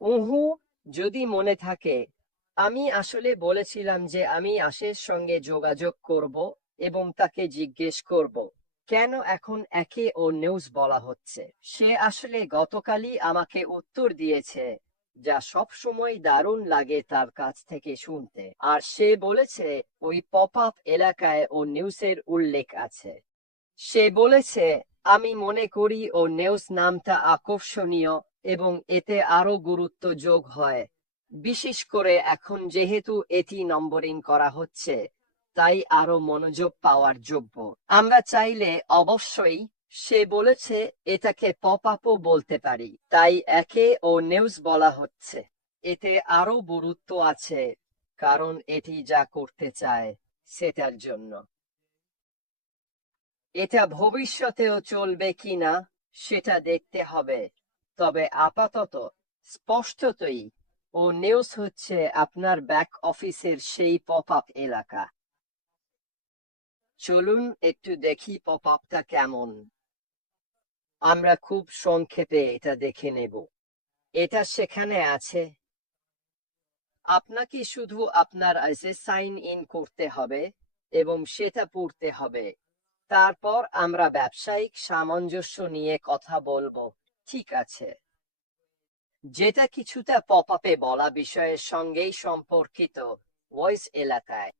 উহু, যদি মনে থাকে, আমি আসলে বলেছিলাম যে আমি আশের সঙ্গে যোগাযোগ করব এবং তাকে জিজ্ঞেস করব কেন এখন একে ও নিউজ বলা হচ্ছে। সে আসলে গতকালই আমাকে উত্তর দিয়েছে, যা সব সময় দারুণ লাগে তার কাছ থেকে শুনতে। আর সে বলেছে ওই পপ আপ এলাকায় ও নিউজের উল্লেখ আছে। সে বলেছে, আমি মনে করি ও নিউজ নামটা আকর্ষণীয় এবং এতে আরো গুরুত্ব যোগ হয়, বিশেষ করে এখন যেহেতু এটি নম্বরিং করা হচ্ছে, তাই আরো মনোযোগ পাওয়ার যোগ্য। আমরা চাইলে অবশ্যই, সে বলেছে, এটাকে পপ আপও বলতে পারি, তাই একে ও নিউজ বলা হচ্ছে। এতে আরো গুরুত্ব আছে, কারণ এটি যা করতে চায় সেটার জন্য। এটা ভবিষ্যতেও চলবে কিনা সেটা দেখতে হবে, তবে আপাতত স্পষ্টতই ও নিউজ হচ্ছে আপনার ব্যাক অফিসের সেই পপ আপ এলাকা। চলুন একটু দেখি পপ আপটা কেমন। আমরা খুব সংক্ষেপে এটা দেখে নেব। এটা সেখানে আছে। আপনাকে শুধু আপনার আইসে সাইন ইন করতে হবে এবং সেটা পড়তে হবে। তারপর আমরা ব্যবসায়িক সামঞ্জস্য নিয়ে কথা বলবো, ঠিক আছে? যেটা কিছুটা পপ আপে বলা বিষয়ের সঙ্গেই সম্পর্কিত, ভয়েস এলাকায়।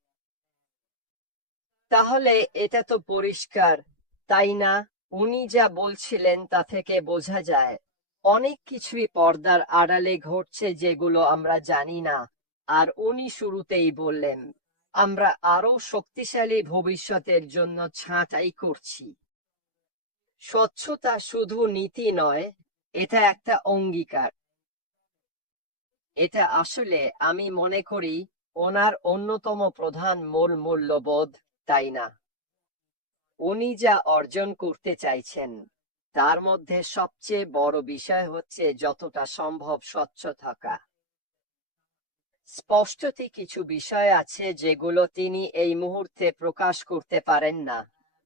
তাহলে এটা তো পরিষ্কার, তাই না? উনি যা বলছিলেন তা থেকে বোঝা যায় অনেক কিছুই পর্দার আড়ালে ঘটছে যেগুলো আমরা জানি না। আর উনি শুরুতেই বললেন, আমরা আরো শক্তিশালী ভবিষ্যতের জন্য ছাঁটাই করছি। স্বচ্ছতা শুধু নীতি নয়, এটা একটা অঙ্গীকার। এটা আসলে আমি মনে করি ওনার অন্যতম প্রধান মূল্যবোধ, তাই না? উনি যা অর্জন করতে চাইছেন তার মধ্যে সবচেয়ে বড় বিষয় হচ্ছে যতটা সম্ভব স্বচ্ছ থাকা। স্পষ্টতই কিছু বিষয় আছে যেগুলো তিনি এই মুহূর্তে প্রকাশ করতে পারেন না,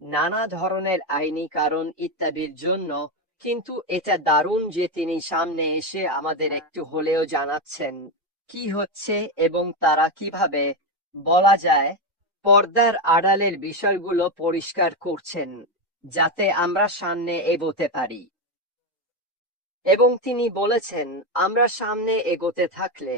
নানা ধরনের আইনি কারণ ইত্যাদির জন্য। কিন্তু এটা দারুণ যে তিনি সামনে এসে আমাদের একটু হলেও জানাচ্ছেন কি হচ্ছে এবং তারা কিভাবে, বলা যায়, পর্দার আড়ালের বিষয়গুলো পরিষ্কার করছেন, যাতে আমরা সামনে এগোতে পারি। এবং তিনি বলেছেন, আমরা সামনে এগোতে থাকলে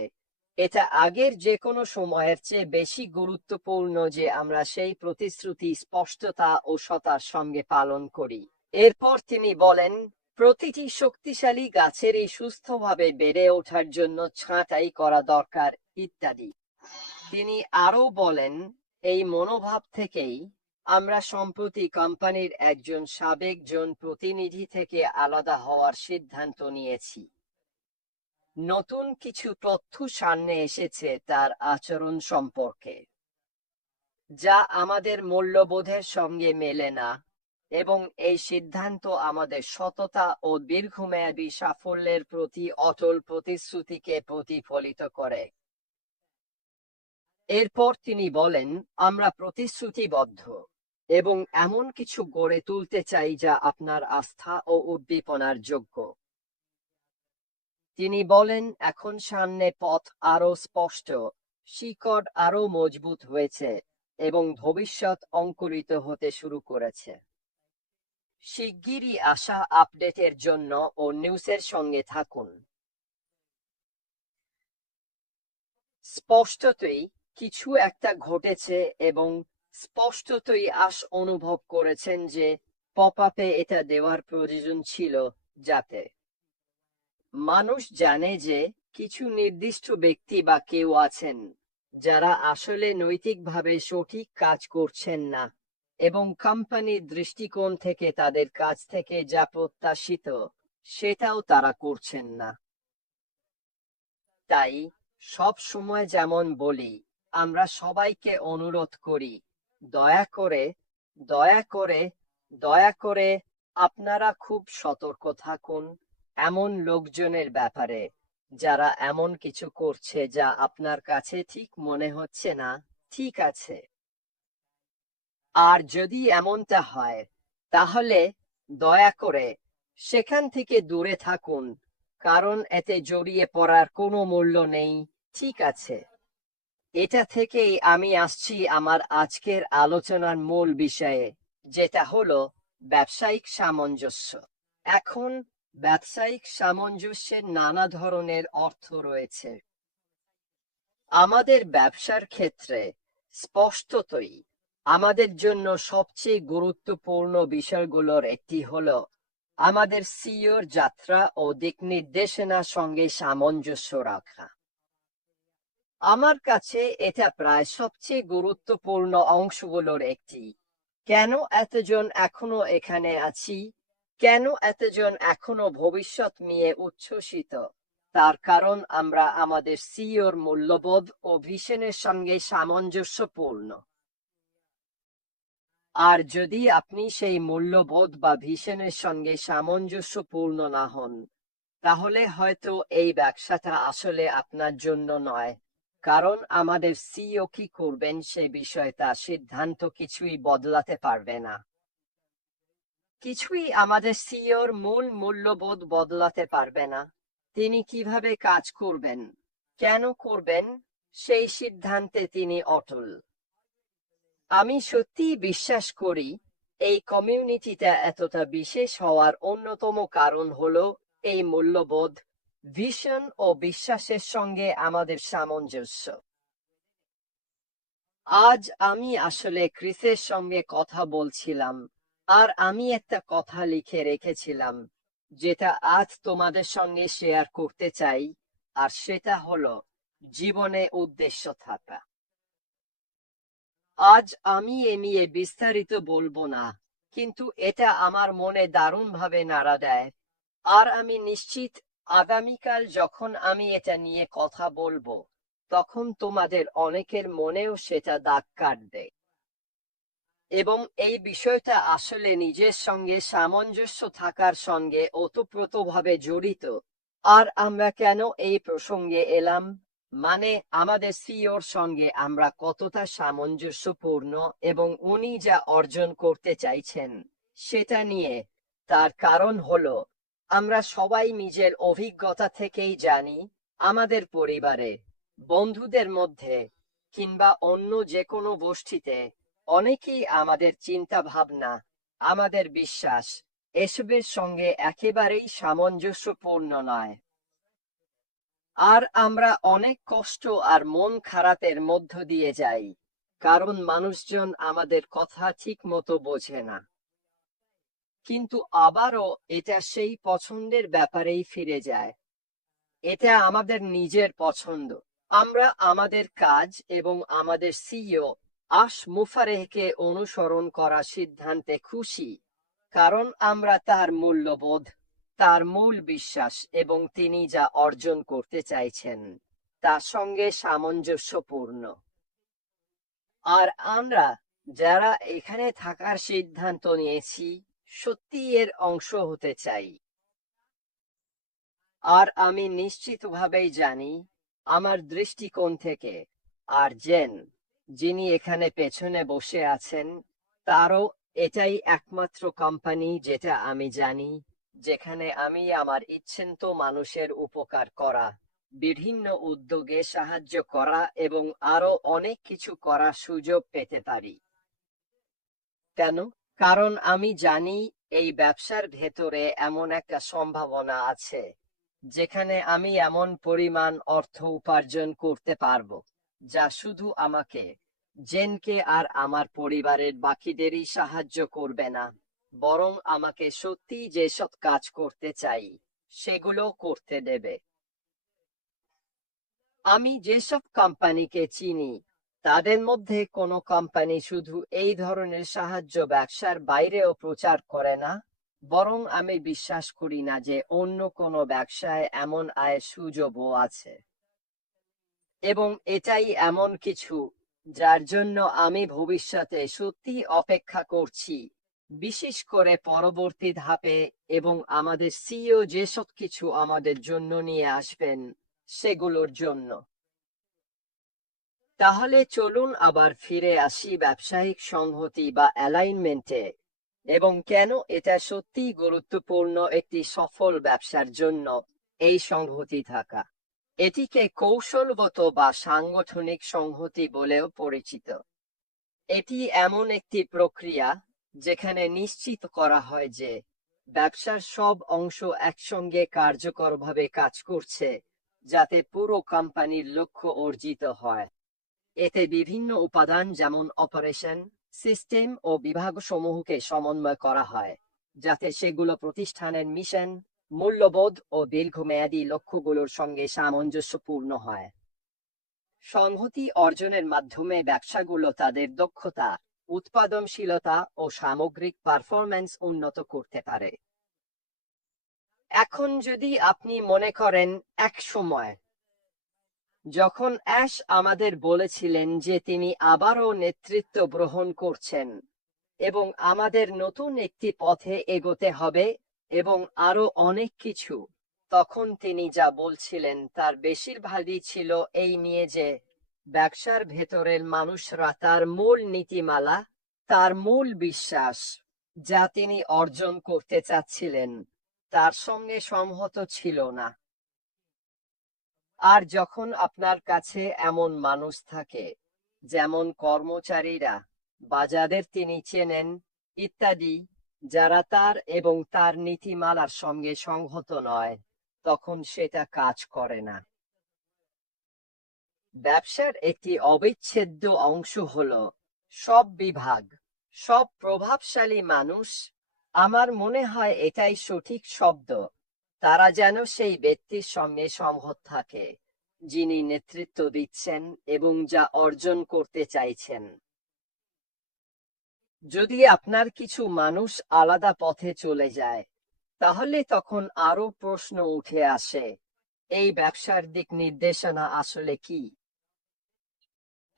এটা আগের যে কোনো সময়ের চেয়ে বেশি গুরুত্বপূর্ণ যে আমরা সেই প্রতিশ্রুতি স্পষ্টতা ও সতার সঙ্গে পালন করি। এরপর তিনি বলেন, প্রতিটি শক্তিশালী গাছেরই সুস্থভাবে বেড়ে ওঠার জন্য ছাঁটাই করা দরকার ইত্যাদি। তিনি আরো বলেন, এই মনোভাব থেকেই আমরা সম্প্রতি কোম্পানির একজন সাবেক প্রতিনিধি থেকে আলাদা হওয়ার সিদ্ধান্ত নিয়েছি। নতুন কিছু তথ্য সামনে এসেছে তার আচরণ সম্পর্কে, যা আমাদের মূল্যবোধের সঙ্গে মেলে না, এবং এই সিদ্ধান্ত আমাদের সততা ও দীর্ঘমেয়াদী সাফল্যের প্রতি অটল প্রতিশ্রুতিকে প্রতিফলিত করে। এরপর তিনি বলেন, আমরা প্রতিশ্রুতিবদ্ধ এবং এমন কিছু গড়ে তুলতে চাই যা আপনার আস্থা ও উদ্দীপনার যোগ্য। তিনি বলেন, এখন সামনে পথ আরো স্পষ্ট, শিকড় আরো মজবুত হয়েছে এবং ভবিষ্যৎ অঙ্কুরিত হতে শুরু করেছে। শিগগিরই আসা আপডেটের জন্য ও নিউজের সঙ্গে থাকুন। স্পষ্টতই কিছু একটা ঘটেছে এবং স্পষ্টতই অনুভব করেছেন যে পপ আপে এটা দেওয়ার প্রয়োজন ছিল, যাতে মানুষ জানে যে কিছু নির্দিষ্ট ব্যক্তি বা কেউ আছেন যারা আসলে নৈতিকভাবে সঠিক কাজ করছেন না, এবং কোম্পানির দৃষ্টিকোণ থেকে তাদের কাছ থেকে যা প্রত্যাশিত সেটাও তারা করছেন না। তাই সব সময় যেমন বলি, আমরা সবাইকে অনুরোধ করি, দয়া করে, দয়া করে, দয়া করে আপনারা খুব সতর্ক থাকুন এমন লোকজনের ব্যাপারে যারা এমন কিছু করছে যা আপনার কাছে ঠিক মনে হচ্ছে না, ঠিক আছে? আর যদি এমনটা হয়, তাহলে দয়া করে সেখান থেকে দূরে থাকুন, কারণ এতে জড়িয়ে পড়ার কোনো মূল্য নেই। ঠিক আছে, এটা থেকেই আমি আসছি আমার আজকের আলোচনার মূল বিষয়ে, যেটা হলো ব্যবসায়িক সামঞ্জস্য। এখন ব্যবসায়িক সামঞ্জস্যের নানা ধরনের অর্থ রয়েছে। আমাদের ব্যবসার ক্ষেত্রে স্পষ্টতই আমাদের জন্য সবচেয়ে গুরুত্বপূর্ণ বিষয়গুলোর একটি হলো আমাদের সিইওর যাত্রা ও দিক নির্দেশনার সঙ্গে সামঞ্জস্য রাখা। আমার কাছে এটা প্রায় সবচেয়ে গুরুত্বপূর্ণ অংশগুলোর একটি। কেন এতজন এখনো এখানে আছি, কেন এতজন এখনো ভবিষ্যৎ নিয়ে উচ্ছ্বসিত, তার কারণ আমরা আমাদের সিইওর মূল্যবোধ ও ভিশনের সঙ্গে সামঞ্জস্যপূর্ণ। আর যদি আপনি সেই মূল্যবোধ বা ভিশনের সঙ্গে সামঞ্জস্যপূর্ণ না হন, তাহলে হয়তো এই ব্যবসাটা আসলে আপনার জন্য নয়। কারণ আমাদের সিইও কি করবেন সে বিষয়টা সিদ্ধান্ত কিছুই বদলাতে পারবে না। কিছুই আমাদের সিইওর মূল মূল্যবোধ বদলাতে পারবে না। তিনি কিভাবে কাজ করবেন, কেন করবেন, সেই সিদ্ধান্তে তিনি অটল। আমি সত্যিই বিশ্বাস করি এই কমিউনিটিটা এতটা বিশেষ হওয়ার অন্যতম কারণ হলো এই মূল্যবোধ, ভিশন ও বিশ্বাসের সঙ্গে আমাদের সামঞ্জস্য। আজ আমি আসলে ক্রিসের সঙ্গে কথা বলছিলাম, আর আমি একটা কথা লিখে রেখেছিলাম যেটা আজ তোমাদের সঙ্গে শেয়ার করতে চাই, আর সেটা হলো জীবনে উদ্দেশ্য থাকা। আজ আমি এ নিয়ে বিস্তারিত বলবো না, কিন্তু এটা আমার মনে দারুণভাবে নাড়া দেয়, আর আমি নিশ্চিত আগামীকাল যখন আমি এটা নিয়ে কথা বলবো, তখন তোমাদের অনেকের মনেও সেটা দাগ কাটবে। এবং এই বিষয়টা আসলে নিজের সঙ্গে সামঞ্জস্য থাকার সঙ্গে ওতপ্রোতভাবে জড়িত। আর আমরা কেন এই প্রসঙ্গে এলাম, মানে আমাদের সিইওর সঙ্গে আমরা কতটা সামঞ্জস্যপূর্ণ এবং উনি যা অর্জন করতে চাইছেন সেটা নিয়ে। তার কারণ হলো আমরা সবাই নিজের অভিজ্ঞতা থেকেই জানি, আমাদের পরিবারে, বন্ধুদের মধ্যে কিংবা অন্য যে কোনো গোষ্ঠীতে অনেকেই আমাদের চিন্তা ভাবনা, আমাদের বিশ্বাস এসবের সঙ্গে একেবারেই সামঞ্জস্যপূর্ণ নয়। আর আমরা অনেক কষ্ট আর মন খারাপের মধ্য দিয়ে যাই, কারণ মানুষজন আমাদের কথা ঠিক মতো বোঝে না। কিন্তু আবারও এটা সেই পছন্দের ব্যাপারেই ফিরে যায়। এটা আমাদের নিজের পছন্দ। আমরা আমাদের কাজ এবং আমাদের সিইও মুফারেহকে অনুসরণ করার সিদ্ধান্তে খুশি, কারণ আমরা তার মূল্যবোধ, তার মূল বিশ্বাস এবং তিনি যা অর্জন করতে চাইছেন তার সঙ্গে সামঞ্জস্যপূর্ণ। আর আমরা যারা এখানে থাকার সিদ্ধান্ত নিয়েছি সত্যি এর অংশ হতে চাই। আর আমি নিশ্চিতভাবেই জানি আমার দৃষ্টিকোণ থেকে, আর জেন যিনি এখানে পেছনে বসে আছেন, তারও এটাই একমাত্র কোম্পানি যেটা আমি জানি যেখানে আমি আমার ইচ্ছেন্ত মানুষের উপকার করা, বিভিন্ন উদ্যোগে সাহায্য করা এবং আরো অনেক কিছু করার সুযোগ পেতে পারি। কেন? কারণ আমি জানি এই ব্যবসার ভেতরে এমন একটা সম্ভাবনা আছে যেখানে আমি এমন পরিমাণ অর্থ উপার্জন করতে পারবো যা শুধু আমাকে, জেনকে আর আমার পরিবারের বাকিদেরই সাহায্য করবে না, বরং আমাকে সত্যি যেসব কাজ করতে চাই সেগুলো করতে দেবে। আমি যেসব কোম্পানিকে চিনি তাদের মধ্যে কোনো কোম্পানি শুধু এই ধরনের সাহায্য ব্যবসার বাইরেও প্রচার করে না, বরং আমি বিশ্বাস করি না যে অন্য কোনো ব্যবসায় এমন আয়ের সুযোগও আছে। এবং এটাই এমন কিছু যার জন্য আমি ভবিষ্যতে সত্যি অপেক্ষা করছি, বিশেষ করে পরবর্তী ধাপে এবং আমাদের সিইও যেসব কিছু আমাদের জন্য নিয়ে আসবেন সেগুলোর জন্য। তাহলে চলুন আবার ফিরে আসি ব্যবসায়িক সংহতি বা অ্যালাইনমেন্টে, এবং কেন এটা সত্যিই গুরুত্বপূর্ণ একটি সফল ব্যবসার জন্য। এই সংহতি থাকা। এটিকে কৌশলগত বা সাংগঠনিক সংহতি বলেও পরিচিত। এটি এমন একটি প্রক্রিয়া যেখানে নিশ্চিত করা হয় যে ব্যবসার সব অংশ একসঙ্গে কার্যকরভাবে কাজ করছে, যাতে পুরো কোম্পানির লক্ষ্য অর্জিত হয়। এতে বিভিন্ন উপাদান যেমন অপারেশন, সিস্টেম ও বিভাগসমূহকে সমন্বয় করা হয়, যাতে সেগুলো প্রতিষ্ঠানের মিশন, মূল্যবোধ ও দীর্ঘমেয়াদী লক্ষ্যগুলোর সঙ্গে সামঞ্জস্যপূর্ণ হয়। সংহতি অর্জনের মাধ্যমে ব্যবসাগুলো তাদের দক্ষতা, উৎপাদনশীলতা ও সামগ্রিক পারফরম্যান্স উন্নত করতে পারে। এখন যদি আপনি মনে করেন, এক সময় যখন অ্যাশ আমাদের বলেছিলেন যে তিনি আবারও নেতৃত্ব গ্রহণ করছেন এবং আমাদের নতুন একটি পথে এগোতে হবে এবং আরো অনেক কিছু, তখন তিনি যা বলছিলেন তার বেশিরভাগই ছিল এই নিয়ে যে ব্যবসার ভেতরের মানুষরা তার মূল নীতিমালা, তার মূল বিশ্বাস, যা তিনি অর্জন করতে চাচ্ছিলেন, তার সঙ্গে সংহত ছিল না। আর যখন আপনার কাছে এমন মানুষ থাকে, যেমন কর্মচারীরা বা যাদের তিনি চেনেন ইত্যাদি, যারা তার এবং তার নীতিমালার সঙ্গে সংহত নয়, তখন সেটা কাজ করে না। ব্যবসার একটি অবিচ্ছেদ্য অংশ হলো সব বিভাগ, সব প্রভাবশালী মানুষ, আমার মনে হয় এটাই সঠিক শব্দ, তারা যেন সেই ব্যক্তির সঙ্গে সংহত থাকে যিনি নেতৃত্ব দিচ্ছেন এবং যা অর্জন করতে চাইছেন। যদি আপনার কিছু মানুষ আলাদা পথে চলে যায়, তাহলে তখন আরো প্রশ্ন উঠে আসে, এই ব্যবসার দিক নির্দেশনা আসলে কি?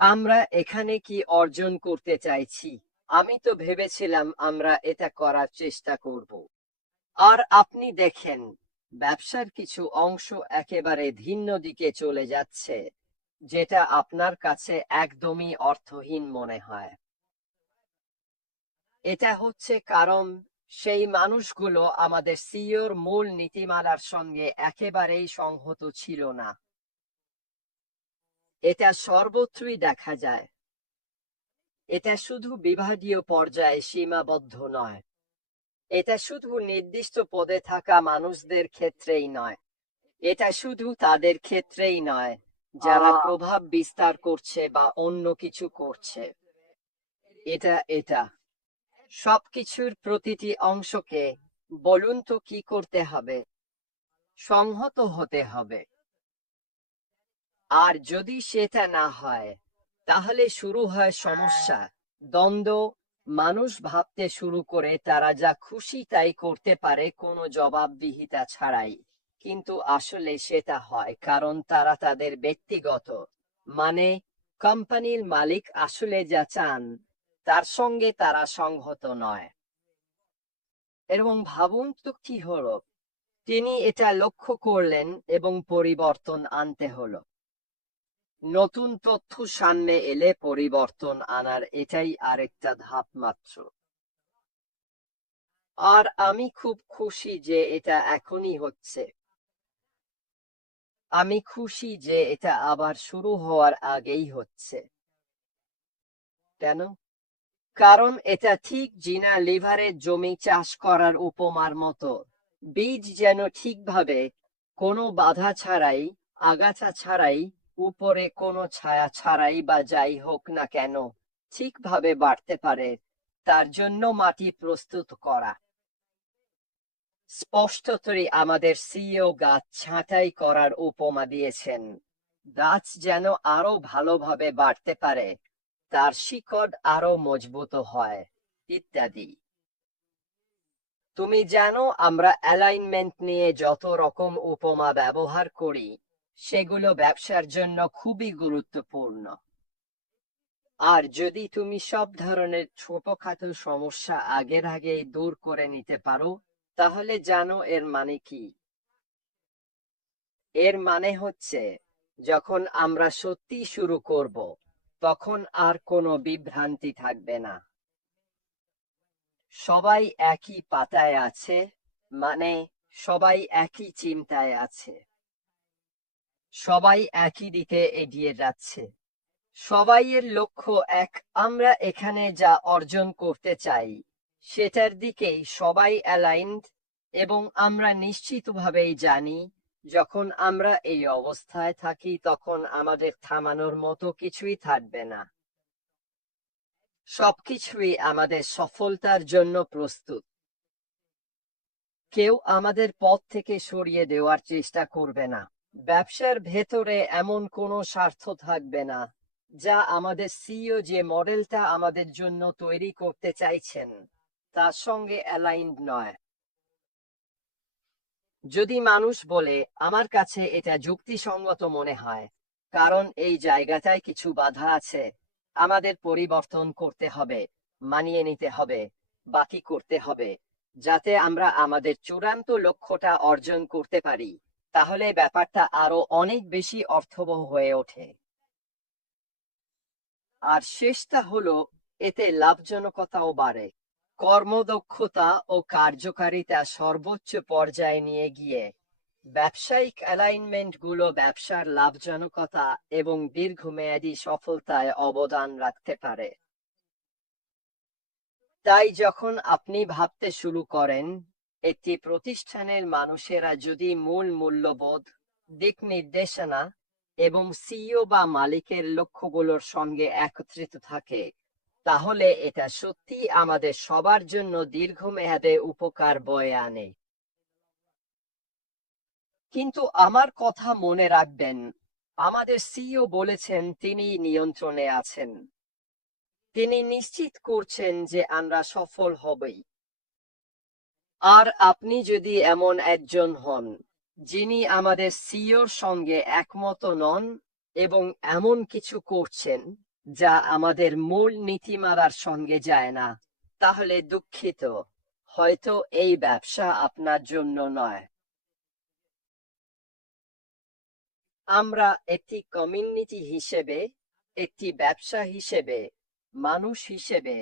আমরা এখানে কি অর্জন করতে চাইছি? আমি তো ভেবেছিলাম আমরা এটা করার চেষ্টা করব। আর আপনি দেখেন, ব্যবসার কিছু অংশ একেবারে ভিন্ন দিকে চলে যাচ্ছে, যেটা আপনার কাছে একদমই অর্থহীন মনে হয়। এটা হচ্ছে কারণ সেই মানুষগুলো আমাদের সিইওর মূল নীতিমালার সঙ্গে একেবারেই সংহত ছিল না। এটা সর্বত্রই দেখা যায়। এটা শুধু বিভাগীয় পর্যায়ে সীমাবদ্ধ নয়। এটা শুধু নির্দিষ্ট পদে থাকা মানুষদের ক্ষেত্রেই নয়। এটা শুধু তাদের ক্ষেত্রেই নয় যারা প্রভাব বিস্তার করছে বা অন্য কিছু করছে। এটা সবকিছুর প্রতিটি অংশকে, বলুন তো কি করতে হবে? সংহত হতে হবে। আর যদি সেটা না হয়, তাহলে শুরু হয় সমস্যা, দ্বন্দ্ব। মানুষ ভাবতে শুরু করে তারা যা খুশি তাই করতে পারে কোনো জবাবদিহিতা ছাড়াই, কিন্তু আসলে সেটা হয় কারণ তারা তাদের ব্যক্তিগত, মানে কোম্পানির মালিক আসলে যা চান তার সঙ্গে তারা সংহত নয়। এবং ভাবুন তো কি হলো, তিনি এটা লক্ষ্য করলেন এবং পরিবর্তন আনতে হলো। নতুন তথ্য সামনে এলে পরিবর্তন আনার এটাই আরেকটা ধাপ মাত্র। আর আমি খুব খুশি যে এটা এখনই হচ্ছে। আমি খুশি যে এটা আবার শুরু হওয়ার আগেই হচ্ছে। কেন? কারণ এটা ঠিক জিনা লিভারের জমি চাষ করার উপমার মতো। বীজ যেন ঠিকভাবে, কোনো বাধা ছাড়াই, আগাছা ছাড়াই, উপরে কোনো ছায়া ছাড়াই বা যাই হোক না কেন, ঠিকভাবে বাড়তে পারে, তার জন্য মাটি প্রস্তুত করা। স্পষ্টতই আমাদের সিইও গাছ ছাঁটাই করার উপমা দিয়েছেন। গাছ যেন আরো ভালোভাবে বাড়তে পারে, তার শিকড় আরো মজবুত হয়, ইত্যাদি। তুমি জানো, আমরা অ্যালাইনমেন্ট নিয়ে যত রকম উপমা ব্যবহার করি, সেগুলো ব্যবসার জন্য খুবই গুরুত্বপূর্ণ। আর যদি তুমি সব ধরনের ছোটখাটো সমস্যা আগেই দূর করে নিতে পারো, তাহলে জানো এর মানে কি? এর মানে হচ্ছে, যখন আমরা সত্যি শুরু করব, তখন আর কোনো বিভ্রান্তি থাকবে না। সবাই একই পাতায় আছে, মানে সবাই একই চিন্তায় আছে, সবাই একই দিকে এগিয়ে যাচ্ছে, সবাইয়ের লক্ষ্য এক। আমরা এখানে যা অর্জন করতে চাই সেটার দিকেই সবাই অ্যালাইনড, এবং আমরা নিশ্চিতভাবেই জানি যখন আমরা এই অবস্থায় থাকি তখন আমাদের থামানোর মতো কিছুই থাকবে না। সবকিছুই আমাদের সফলতার জন্য প্রস্তুত। কেউ আমাদের পথ থেকে সরিয়ে দেওয়ার চেষ্টা করবে না। ব্যবসার ভেতরে এমন কোনো স্বার্থ থাকবে না যা আমাদের সিইও যে মডেলটা আমাদের জন্য তৈরি করতে চাইছেন তার সঙ্গে অ্যালাইনড নয়। যদি মানুষ বলে আমার কাছে এটা যুক্তিসঙ্গত মনে হয় কারণ এই জায়গাটায় কিছু বাধা আছে, আমাদের পরিবর্তন করতে হবে, মানিয়ে নিতে হবে, বাকি করতে হবে যাতে আমরা আমাদের চূড়ান্ত লক্ষ্যটা অর্জন করতে পারি, তাহলে ব্যাপারটা আরো অনেক বেশি অর্থবহ হয়ে ওঠে। আর শেষটা হলো এতে লাভজনকতাও বাড়ে। কর্মদক্ষতা ও কার্যকারিতা সর্বোচ্চ পর্যায়ে নিয়ে গিয়ে ব্যবসায়িক অ্যালাইনমেন্টগুলো ব্যবসার লাভজনকতা এবং দীর্ঘমেয়াদী সফলতায় অবদান রাখতে পারে। তাই যখন আপনি ভাবতে শুরু করেন একটি প্রতিষ্ঠানের মানুষেরা যদি মূল মূল্যবোধ, দিক নির্দেশনা এবং সিইও বা মালিকের লক্ষ্যগুলোর সঙ্গে একত্রিত থাকে, তাহলে এটা সত্যি আমাদের সবার জন্য দীর্ঘমেয়াদে উপকার বয়ে আনে। কিন্তু আমার কথা মনে রাখবেন, আমাদের সিইও বলেছেন তিনি নিয়ন্ত্রণে আছেন, তিনি নিশ্চিত করছেন যে আমরা সফল হবই। আর আপনি যদি এমন একজন হন যিনি আমাদের সিইওর সঙ্গে একমত নন এবং এমন কিছু করছেন যা আমাদের মূল নীতিমালার সঙ্গে যায় না, তাহলে দুঃখিত, হয়তো এই ব্যবসা আপনার জন্য নয়। আমরা একটি কমিউনিটি হিসেবে, একটি ব্যবসা হিসেবে, মানুষ হিসেবে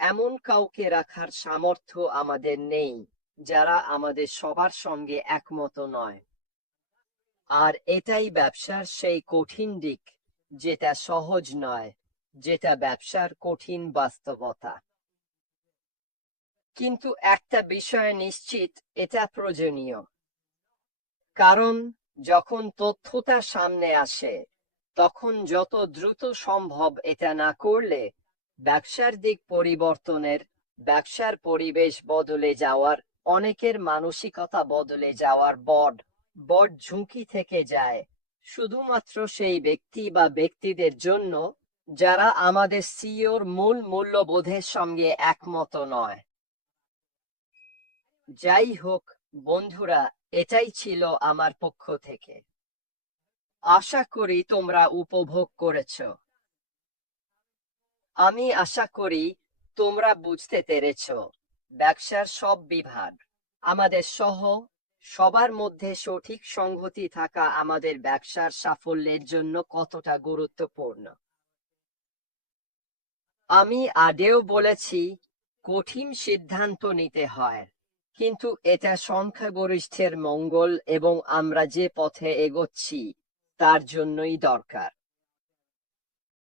এমন কাউকে রাখার সামর্থ্য আমাদের নেই যারা আমাদের সবার সঙ্গে একমত নয়। আর এটাই ব্যবসার সেই কঠিন দিক, যেটা সহজ নয়, যেটা ব্যবসার কঠিন বাস্তবতা। কিন্তু একটা বিষয় নিশ্চিত, এটা প্রয়োজনীয়। কারণ যখন তথ্যটা সামনে আসে তখন যত দ্রুত সম্ভব এটা না করলে ব্যবসার দিক পরিবর্তনের, ব্যবসার পরিবেশ বদলে যাওয়ার, অনেকের মানসিকতা বদলে যাওয়ার বড় বড় ঝুঁকি থেকে যায়, শুধুমাত্র সেই ব্যক্তি বা ব্যক্তিদের জন্য যারা আমাদের সিইওর মূল মূল্যবোধের সঙ্গে একমত নয়। যাই হোক বন্ধুরা, এটাই ছিল আমার পক্ষ থেকে। আশা করি তোমরা উপভোগ করেছ। আমি আশা করি তোমরা বুঝতে পেরেছ ব্যবসার সব বিভাগ, আমাদের সহ সবার মধ্যে সঠিক সংহতি থাকা আমাদের ব্যবসার সাফল্যের জন্য কতটা গুরুত্বপূর্ণ। আমি আগেও বলেছি কঠিন সিদ্ধান্ত নিতে হয়, কিন্তু এটা সংখ্যাগরিষ্ঠের মঙ্গল এবং আমরা যে পথে এগোচ্ছি তার জন্যই দরকার।